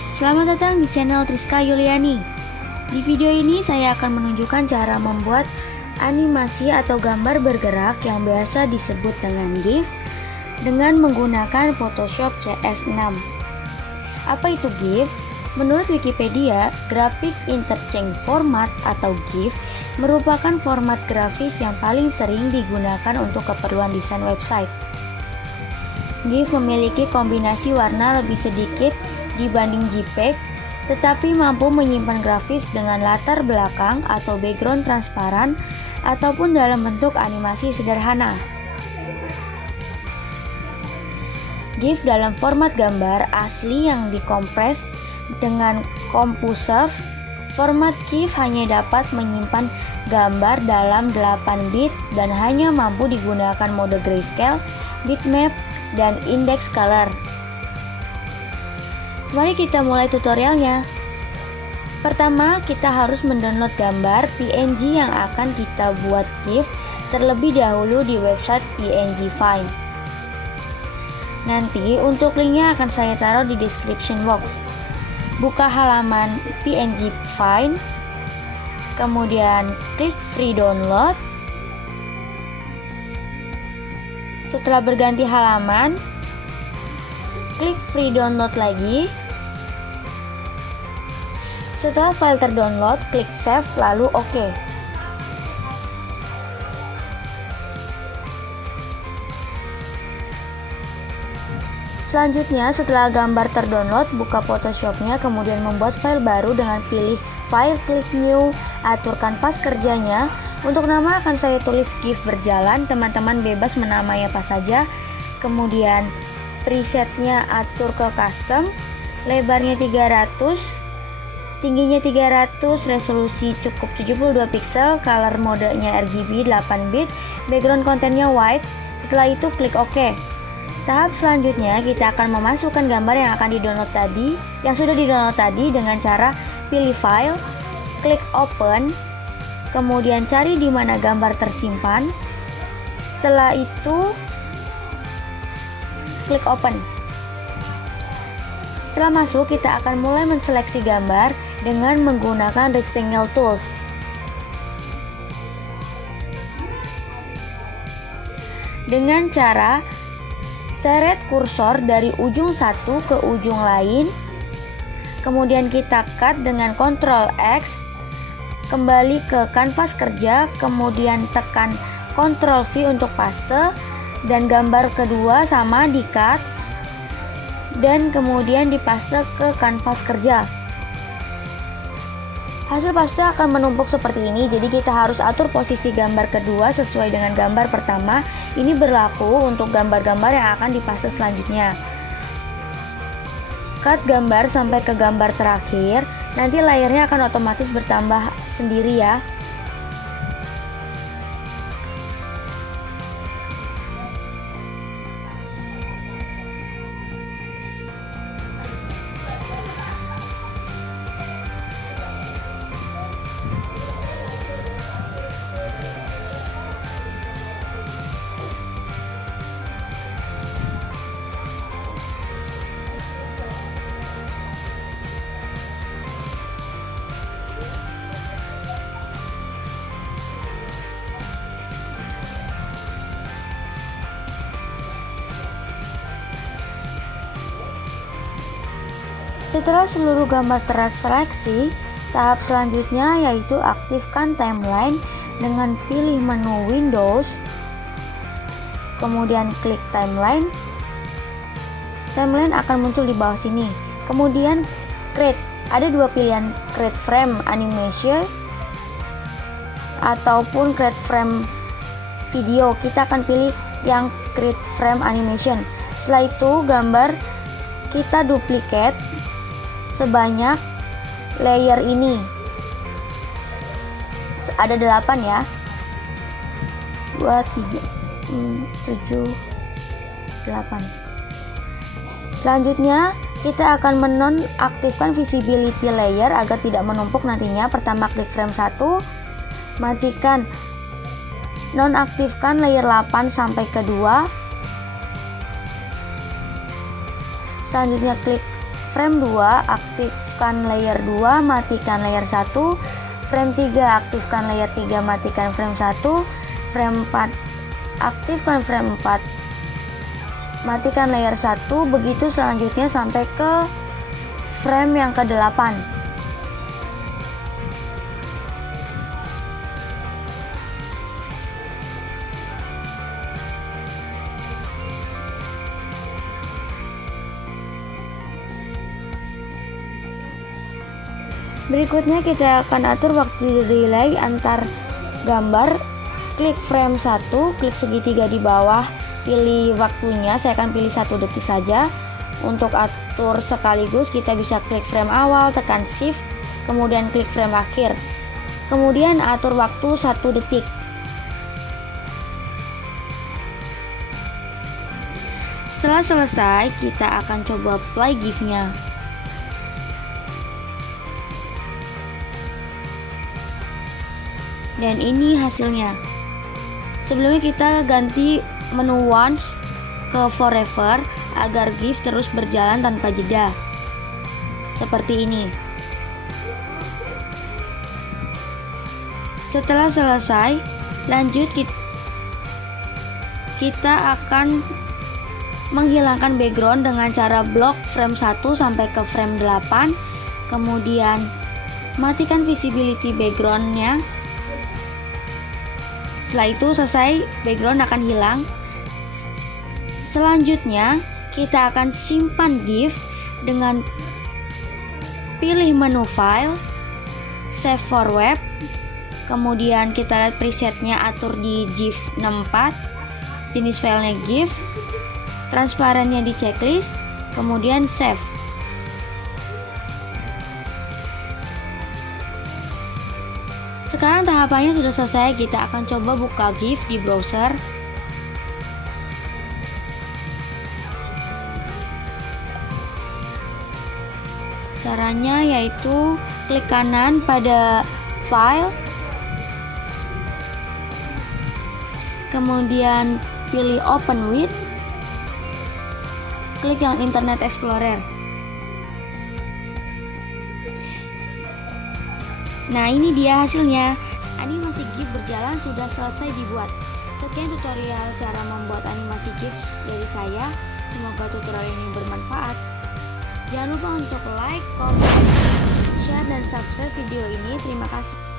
guys, selamat datang di channel Triska Yuliani. Di video ini saya akan menunjukkan cara membuat animasi atau gambar bergerak yang biasa disebut dengan GIF dengan menggunakan Photoshop CS6. Apa itu GIF? Menurut Wikipedia, Graphic Interchange Format atau GIF merupakan format grafis yang paling sering digunakan untuk keperluan desain website. GIF memiliki kombinasi warna lebih sedikit dibanding JPEG, tetapi mampu menyimpan grafis dengan latar belakang atau background transparan ataupun dalam bentuk animasi sederhana. GIF dalam format gambar asli yang dikompres dengan CompuServe. Format GIF hanya dapat menyimpan gambar dalam 8 bit dan hanya mampu digunakan mode grayscale, bitmap, dan index color. Mari kita mulai tutorialnya. Pertama, kita harus mendownload gambar PNG yang akan kita buat GIF terlebih dahulu di website PNG Find. Nanti untuk linknya akan saya taruh di description box. Buka halaman PNG Find, kemudian klik free download. Setelah berganti halaman, klik free download lagi. Setelah file terdownload, klik save lalu OK. Selanjutnya, setelah gambar terdownload, buka Photoshopnya, kemudian membuat file baru dengan pilih file, klik new, atur kanvas kerjanya. Untuk nama akan saya tulis GIF berjalan, teman-teman bebas menamai apa saja. Kemudian presetnya atur ke custom, lebarnya 300, tingginya 300, resolusi cukup 72 pixel, color modenya RGB 8 bit, background kontennya white. Setelah itu klik OK. Tahap selanjutnya kita akan memasukkan gambar yang akan di-download tadi, yang sudah di-download tadi dengan cara pilih file, klik open. Kemudian cari di mana gambar tersimpan. Setelah itu klik open. Setelah masuk, kita akan mulai menseleksi gambar dengan menggunakan rectangle tools. Dengan cara seret kursor dari ujung satu ke ujung lain. Kemudian kita cut dengan Ctrl X. Kembali ke kanvas kerja, kemudian tekan Ctrl V untuk paste, dan gambar kedua sama di cut dan kemudian dipaste ke kanvas kerja. Hasil paste akan menumpuk seperti ini, jadi kita harus atur posisi gambar kedua sesuai dengan gambar pertama. Ini berlaku untuk gambar-gambar yang akan dipaste selanjutnya. Cut gambar sampai ke gambar terakhir, nanti layernya akan otomatis bertambah sendiri ya. Setelah seluruh gambar terseleksi, tahap selanjutnya yaitu aktifkan timeline dengan pilih menu Windows, kemudian klik timeline. Timeline akan muncul di bawah sini. Kemudian create, ada dua pilihan, create frame animation ataupun create frame video. Kita akan pilih yang create frame animation. Setelah itu gambar kita duplicate sebanyak layer ini, ada 8 ya, 2, 3, 7, 8. Selanjutnya kita akan menonaktifkan visibility layer agar tidak menumpuk nantinya. Pertama klik frame 1, matikan nonaktifkan layer 8 sampai ke 2. Selanjutnya klik frame 2, aktifkan layer 2, matikan layer 1. Frame 3, aktifkan layer 3, matikan frame 1. Frame 4, aktifkan frame 4, matikan layer 1. Begitu selanjutnya sampai ke frame yang ke-8. Berikutnya kita akan atur waktu delay antar gambar. Klik frame 1, klik segitiga di bawah, pilih waktunya, saya akan pilih 1 detik saja. Untuk atur sekaligus kita bisa klik frame awal, tekan shift, kemudian klik frame akhir. Kemudian atur waktu 1 detik. Setelah selesai, kita akan coba play GIF-nya. Dan ini hasilnya. Sebelumnya kita ganti menu once ke forever agar GIF terus berjalan tanpa jeda. Seperti ini. Setelah selesai, lanjut kita akan menghilangkan background dengan cara blok frame 1 sampai ke frame 8. Kemudian matikan visibility backgroundnya. Setelah itu selesai, background akan hilang. Selanjutnya kita akan simpan GIF dengan pilih menu file, save for web. Kemudian kita lihat presetnya, atur di GIF 64, jenis filenya GIF, transparannya di checklist, kemudian save. Sekarang tahapannya sudah selesai, kita akan coba buka GIF di browser. Caranya yaitu klik kanan pada file, kemudian pilih open with, klik yang Internet Explorer. Nah, ini dia hasilnya. Animasi GIF berjalan sudah selesai dibuat. Sekian tutorial cara membuat animasi GIF dari saya. Semoga tutorial ini bermanfaat. Jangan lupa untuk like, comment, share, dan subscribe video ini. Terima kasih.